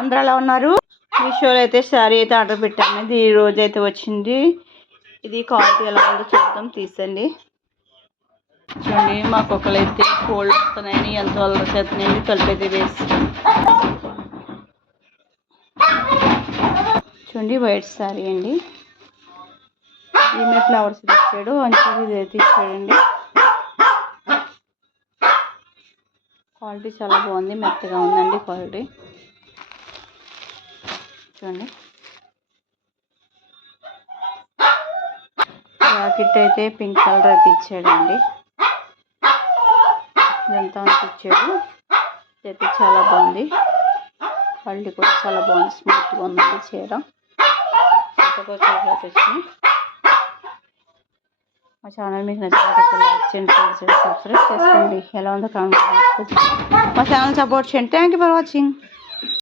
అందరూ ఎలా ఉన్నారు? మీషోలో అయితే శారీ అయితే ఆర్డర్ పెట్టాను. ఇది ఈ రోజు అయితే వచ్చింది. ఇది క్వాలిటీ ఎలా ఉందో చూద్దాం, తీసండి. చూడండి మా కుక్కలు అయితే కోల్డ్ వస్తున్నాయని ఎంత వల్ల చేస్తున్నాయండి. తలుపు అయితే వేసి చూడండి వైట్ శారీ అండి. ఈమె ఫ్లవర్స్ ఇచ్చాడు, అంచు ఇది అయితే ఇచ్చాడండి. క్వాలిటీ చాలా బాగుంది, మెత్తగా ఉందండి క్వాలిటీ. చూడండి జాకెట్ అయితే పింక్ కలర్ అయితే ఇచ్చాడండి. ఇదంతా ఇచ్చాడు. ఇదైతే చాలా బాగుంది, క్వాలిటీ కూడా చాలా బాగుంది, స్మూత్గా ఉందండి చీర. వచ్చింది. మా ఛానల్ మీకు నచ్చినట్లయితే లైక్ చేయండి, షేర్ చేయండి, సబ్స్క్రైబ్ చేసుకోండి. ఎలా ఉందో కామెంట్ చేయండి. మా ఛానల్ సపోర్ట్ చేయండి. Thank you for watching.